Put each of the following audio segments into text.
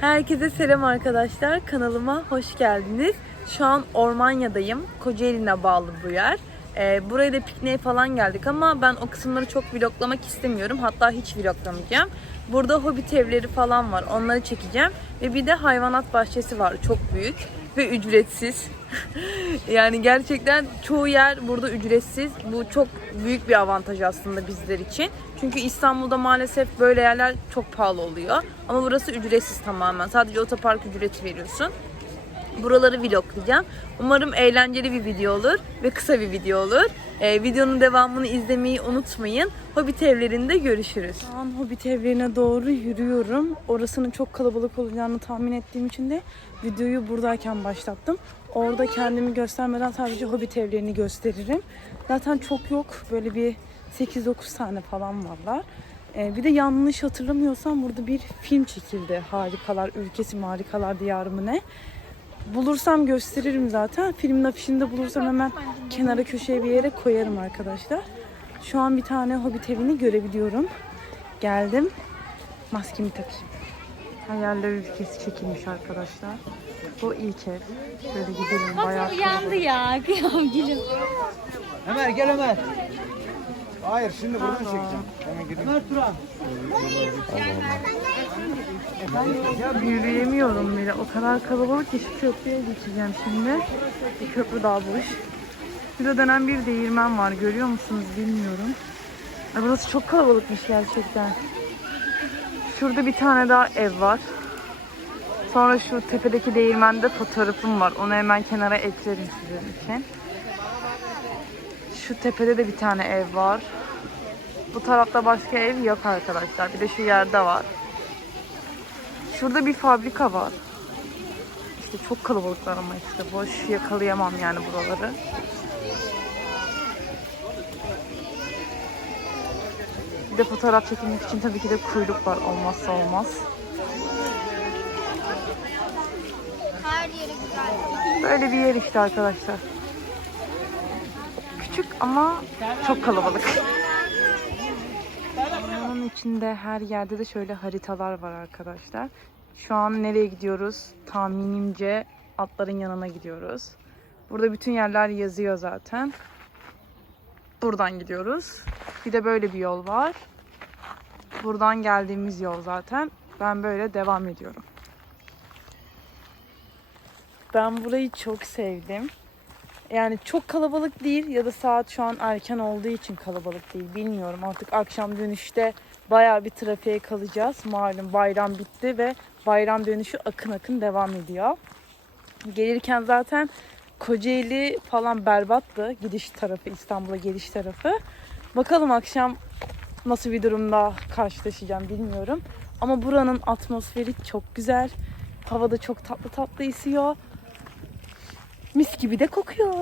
Herkese selam arkadaşlar. Kanalıma hoş geldiniz. Şu an Ormanya'dayım. Kocaeli'ne bağlı bu yer. Ee, buraya da pikniğe falan geldik ama ben o kısımları çok vloglamak istemiyorum. Hatta hiç vloglamayacağım. Burada hobbit evleri falan var. Onları çekeceğim. Ve bir de hayvanat bahçesi var. Çok büyük ve ücretsiz. yani gerçekten çoğu yer burada ücretsiz. Bu çok büyük bir avantaj aslında bizler için. Çünkü İstanbul'da maalesef böyle yerler çok pahalı oluyor. Ama burası ücretsiz tamamen. Sadece otopark ücreti veriyorsun. Buraları vloglayacağım. Umarım eğlenceli bir video olur ve kısa bir video olur. Ee, videonun devamını izlemeyi unutmayın. Hobbit evlerinde görüşürüz. Şu an Hobbit evlerine doğru yürüyorum. Orasının çok kalabalık olacağını tahmin ettiğim için de videoyu buradayken başlattım. Orada kendimi göstermeden sadece Hobbit evlerini gösteririm. Zaten çok yok. Böyle bir 8-9 tane falan varlar. Ee, bir de yanlış hatırlamıyorsam burada bir film çekildi. Harikalar Ülkesi Harikalar Diyarı mı ne? Bulursam gösteririm zaten. Filmin afişini de bulursam hemen kenara köşeye bir yere koyarım arkadaşlar. Şu an bir tane Hobbit evini görebiliyorum. Geldim. Maskemi takayım. Hayaller ülkesi çekilmiş arkadaşlar. Bu ilk ev. Şöyle gidelim bayağı Uyandı ya. Kıyam gülüm. Ömer gel Ömer. Hayır şimdi buradan çekeceğim. Hemen gidelim. Ömer Turan. Yürüyemiyorum bile. O kadar kalabalık ki şu köprüye geçeceğim şimdi. Bir köprü daha boş. Şurada dönen bir değirmen var. Görüyor musunuz bilmiyorum. Ay burası çok kalabalıkmış gerçekten. Şurada bir tane daha ev var. Sonra şu tepedeki değirmende fotoğrafım var. Onu hemen kenara eklerim sizin için. Şu tepede de bir tane ev var. Bu tarafta başka ev yok arkadaşlar. Bir de şu yerde var. Şurada bir fabrika var. İşte çok kalabalıklar ama işte boş yakalayamam yani buraları. Bir de fotoğraf çekilmek için tabii ki de kuyruk var olmazsa olmaz. Böyle bir yer işte arkadaşlar. Küçük ama çok kalabalık. Onun içinde her yerde de şöyle haritalar var arkadaşlar. Şu an nereye gidiyoruz? Tahminimce atların yanına gidiyoruz. Burada bütün yerler yazıyor zaten. Buradan gidiyoruz. Bir de böyle bir yol var. Buradan geldiğimiz yol zaten. Ben böyle devam ediyorum. Ben burayı çok sevdim. Yani çok kalabalık değil ya da saat şu an erken olduğu için kalabalık değil bilmiyorum. Artık akşam dönüşte bayağı bir trafiğe kalacağız. Malum bayram bitti ve bayram dönüşü akın akın devam ediyor. Gelirken zaten Kocaeli falan berbattı. Gidiş tarafı, İstanbul'a geliş tarafı. Bakalım akşam nasıl bir durumda karşılaşacağım bilmiyorum. Ama buranın atmosferi çok güzel. Havada çok tatlı tatlı esiyor. Mis gibi de kokuyor.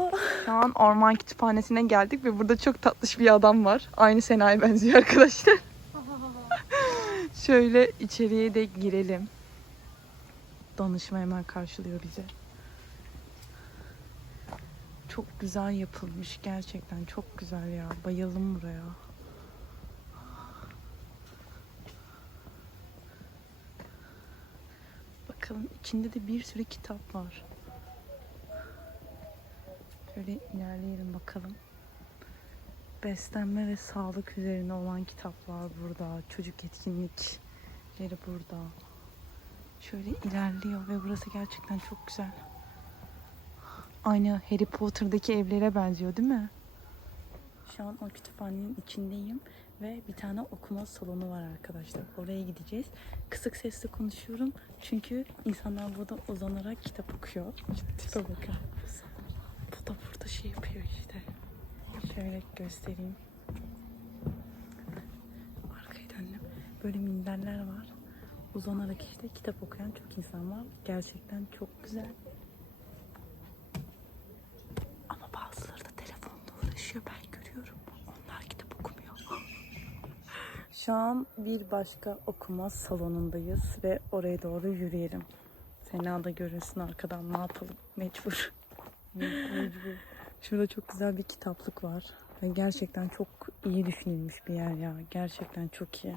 Şu an orman kütüphanesine geldik ve burada çok tatlış bir adam var. Aynı Sena'ya benziyor arkadaşlar. Şöyle içeriye de girelim. Danışma hemen karşılıyor bizi. Çok güzel yapılmış gerçekten çok güzel ya. Bayıldım buraya. Bakalım içinde de bir sürü kitap var. Şöyle ilerleyelim bakalım. Beslenme ve sağlık üzerine olan kitaplar burada. Çocuk etkinlikleri burada. Şöyle ilerliyor ve burası gerçekten çok güzel. Aynı Harry Potter'daki evlere benziyor değil mi? Şu an o kütüphanenin içindeyim ve bir tane okuma salonu var arkadaşlar. Oraya gideceğiz. Kısık sesle konuşuyorum çünkü insanlar burada uzanarak kitap okuyor. Tipe bakın. Bu da burada şey yapıyor işte. Şöyle göstereyim. Arkaya döndüm. Böyle minderler var. Uzanarak işte kitap okuyan çok insan var. Gerçekten çok güzel. Ama bazıları da telefonla uğraşıyor. Ben görüyorum. Onlar kitap okumuyor. Şu an bir başka okuma salonundayız ve oraya doğru yürüyelim. Sena da görünsün arkadan ne yapalım mecbur. Mecbur. Şurada çok güzel bir kitaplık var. Ve gerçekten çok iyi düşünülmüş bir yer ya. Gerçekten çok iyi.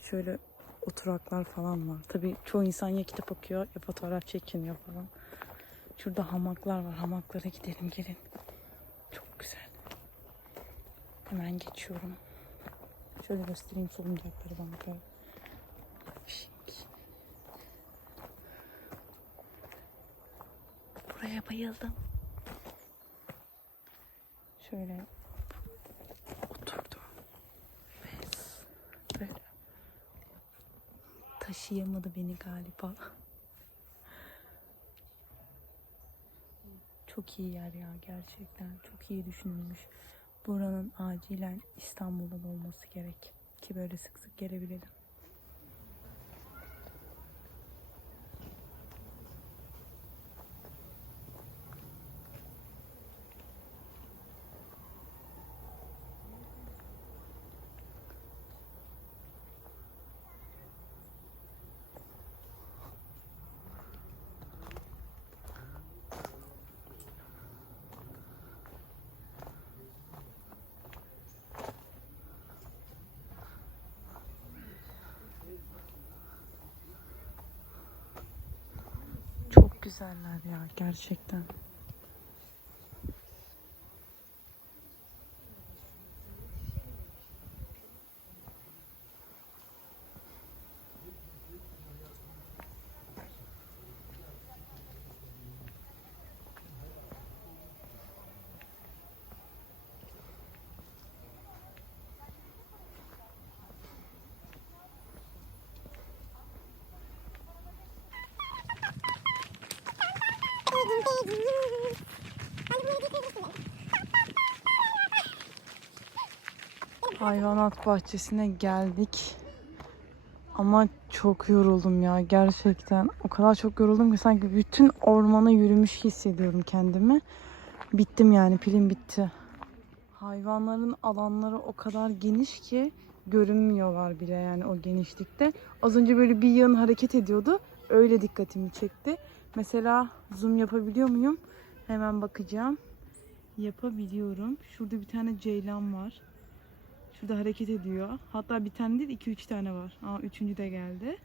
Şöyle oturaklar falan var. Tabii çoğu insan ya kitap okuyor ya fotoğraf çekiniyor falan. Şurada hamaklar var. Hamaklara gidelim gelin. Çok güzel. Hemen geçiyorum. Şöyle göstereyim salıncakları bana böyle. Buraya bayıldım. Şöyle oturdum. Ve böyle taşıyamadı beni galiba. Çok iyi yer ya gerçekten. Çok iyi düşünülmüş. Buranın acilen İstanbul'dan olması gerek. Ki böyle sık sık gelebilelim. Çok güzeller ya gerçekten. Hayvanat bahçesine geldik. Ama çok yoruldum ya gerçekten. O kadar çok yoruldum ki sanki bütün ormana yürümüş hissediyorum kendimi. Bittim yani pilim bitti. Hayvanların alanları o kadar geniş ki görünmüyorlar bile yani o genişlikte. Az önce böyle bir yığın hareket ediyordu. Öyle dikkatimi çekti. Mesela zoom yapabiliyor muyum? Hemen bakacağım. Yapabiliyorum. Şurada bir tane ceylan var. Şurada hareket ediyor. Hatta bir tane değil iki üç tane var. Aa üçüncü de geldi.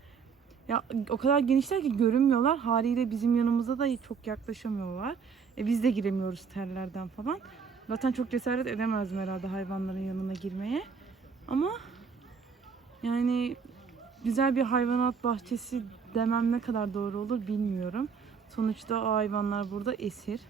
Ya o kadar genişler ki görünmüyorlar. Haliyle bizim yanımıza da çok yaklaşamıyorlar. E biz de giremiyoruz terlerden falan. Zaten çok cesaret edemezdim herhalde hayvanların yanına girmeye. Ama yani güzel bir hayvanat bahçesi demem ne kadar doğru olur bilmiyorum. Sonuçta o hayvanlar burada esir.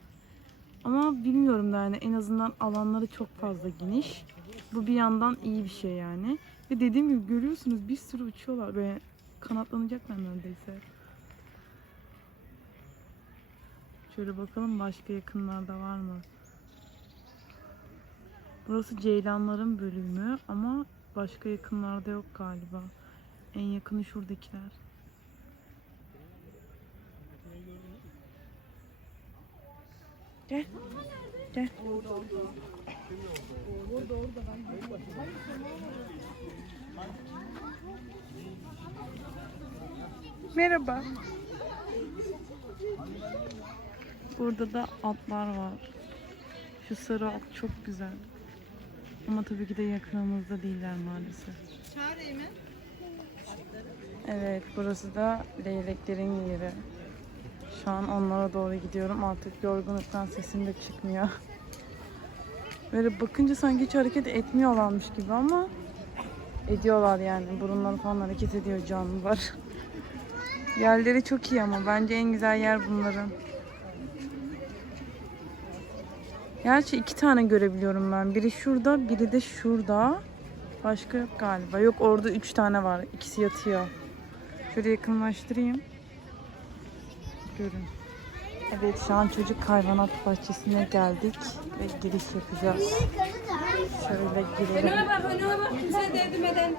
Ama bilmiyorum da yani en azından alanları çok fazla geniş. Bu bir yandan iyi bir şey yani. Ve dediğim gibi görüyorsunuz bir sürü uçuyorlar ve kanatlanacaklar neredeyse. Şöyle bakalım başka yakınlarda var mı? Burası ceylanların bölümü ama başka yakınlarda yok galiba. En yakını şuradakiler. Gel. Gel. Merhaba. Burada da atlar var. Şu sarı at çok güzel. Ama tabii ki de yakınımızda değiller maalesef. Evet, burası da leyleklerin yeri. Şu an onlara doğru gidiyorum. Artık yorgunluktan sesim de çıkmıyor. Böyle bakınca sanki hiç hareket etmiyorlarmış gibi ama ediyorlar yani. Burunları falan hareket ediyor canlılar. Yerleri çok iyi ama bence en güzel yer bunların. Gerçi iki tane görebiliyorum ben. Biri şurada, biri de şurada. Başka yok galiba. Yok orada üç tane var. İkisi yatıyor. Şöyle yakınlaştırayım. Görün. Evet şu an çocuk hayvanat bahçesine geldik ve giriş yapacağız. Şöyle girelim. Önüme bak, önüme bak. Kimseye değdirmeden.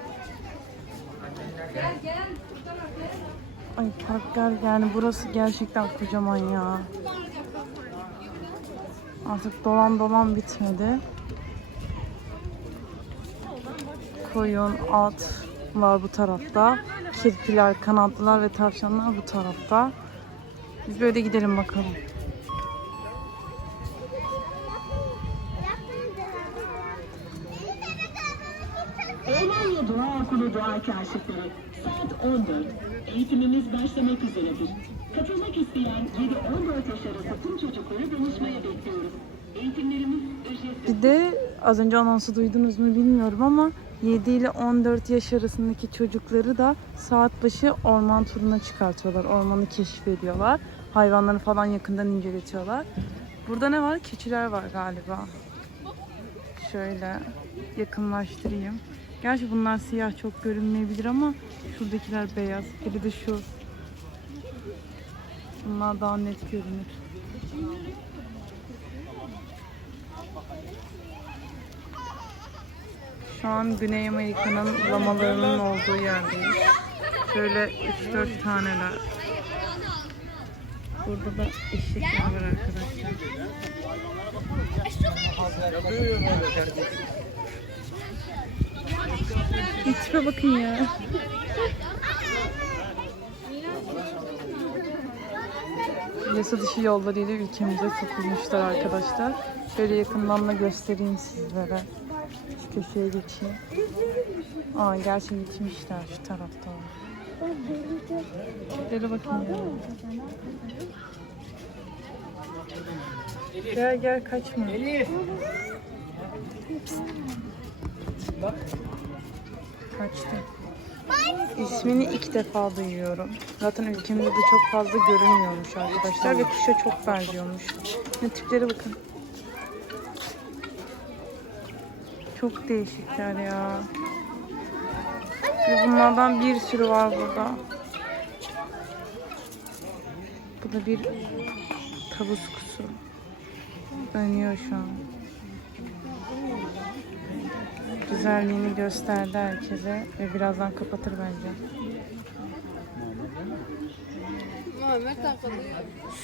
Ay parklar yani burası gerçekten kocaman ya. Artık dolan dolan bitmedi. Koyun, at var bu tarafta. Kirpiler, kanatlılar ve tavşanlar bu tarafta. Biz böyle gidelim bakalım. Anadolu Doğa Okulu Doğa Kaşifleri. Saat 14. Eğitimimiz başlamak üzeredir. Katılmak isteyen 7-14 yaş arası tüm çocukları danışmaya bekliyoruz. Eğitimlerimiz ücretsiz. Bir de az önce anonsu duydunuz mu bilmiyorum ama 7 ile 14 yaş arasındaki çocukları da saat başı orman turuna çıkartıyorlar. Ormanı keşfediyorlar. Hayvanları falan yakından inceletiyorlar. Burada ne var? Keçiler var galiba. Şöyle yakınlaştırayım. Gerçi bunlar siyah çok görünmeyebilir ama şuradakiler beyaz. Biri de şu. Bunlar daha net görünür. Şu an Güney Amerika'nın lamalarının olduğu yerdeyiz. Şöyle 3-4 taneler. Burada da eşekler var arkadaşlar. Tipe bakın ya. Yasa dışı yollarıyla ülkemize sokulmuşlar arkadaşlar. Şöyle yakından da göstereyim sizlere. Şu köşeye geçeyim. Aa gerçi gitmişler şu tarafta. Tiplere bakın ya. Gel gel kaçma. Elif. Kaçtı. İsmini ilk defa duyuyorum. Zaten ülkemizde de çok fazla görünmüyormuş arkadaşlar ve kuşa çok benziyormuş. Ne tiplere bakın. Çok değişikler ya. Ve bunlardan bir sürü var burada. Bu da bir tavus kusu. Dönüyor şu an. Güzelliğini gösterdi herkese ve birazdan kapatır bence.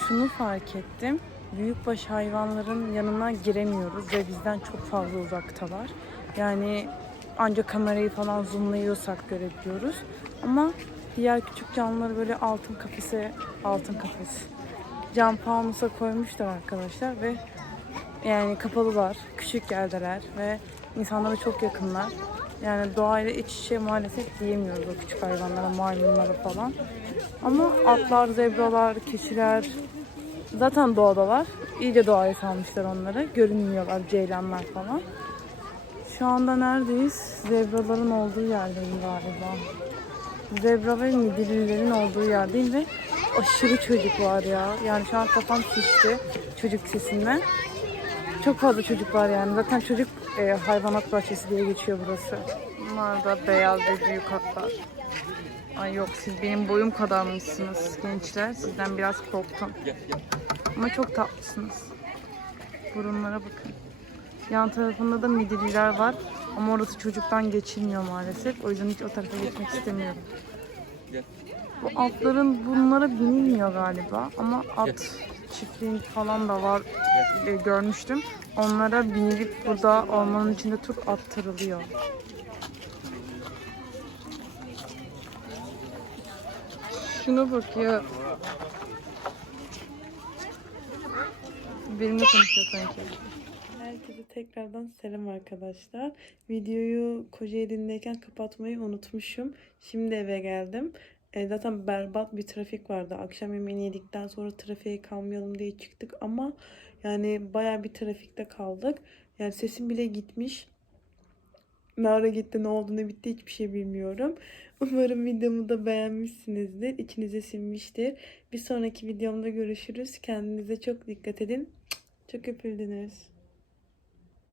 Şunu fark ettim. Büyükbaş hayvanların yanına giremiyoruz ve bizden çok fazla uzaktalar. Yani ancak kamerayı falan zoomlayıyorsak görebiliyoruz. Ama diğer küçük canlıları böyle altın kafese, altın kafes, cam fanusa koymuşlar arkadaşlar ve yani kapalılar, küçük yerdeler ve insanlara çok yakınlar. Yani doğayla iç içe maalesef diyemiyoruz o küçük hayvanlara, maymunlara falan. Ama atlar, zebralar, keçiler zaten doğadalar. İyice doğaya salmışlar onları. Görünmüyorlar ceylanlar falan. Şu anda neredeyiz? Zebraların olduğu yerdeyim galiba. Zebra ve midillilerin olduğu yerdeyim ve aşırı çocuk var ya. Yani şu an kafam şişti çocuk sesinden. Çok fazla çocuk var yani. Zaten çocuk e, hayvanat bahçesi diye geçiyor burası. Bunlar da beyaz ve büyük atlar. Ay yok siz benim boyum kadarmışsınız gençler. Sizden biraz korktum. Ama çok tatlısınız. Burunlara bakın. Yan tarafında da midilliler var. Ama orası çocuktan geçilmiyor maalesef. O yüzden hiç o tarafa geçmek istemiyorum. Bu atların bunlara binilmiyor galiba. Ama at çiftliğin falan da var e, görmüştüm. Onlara binilip burada ormanın içinde tur attırılıyor. Şuna bak ya. Benimle konuşuyor sanki. Tekrardan selam arkadaşlar. Videoyu Kocaeli'ndeyken kapatmayı unutmuşum. Şimdi eve geldim. E, zaten berbat bir trafik vardı. Akşam yemeğini yedikten sonra trafiğe kalmayalım diye çıktık ama yani baya bir trafikte kaldık. Yani sesim bile gitmiş. Ne ara gitti, ne oldu, ne bitti hiçbir şey bilmiyorum. Umarım videomu da beğenmişsinizdir. İçinize sinmiştir. Bir sonraki videomda görüşürüz. Kendinize çok dikkat edin. Çok öpüldünüz.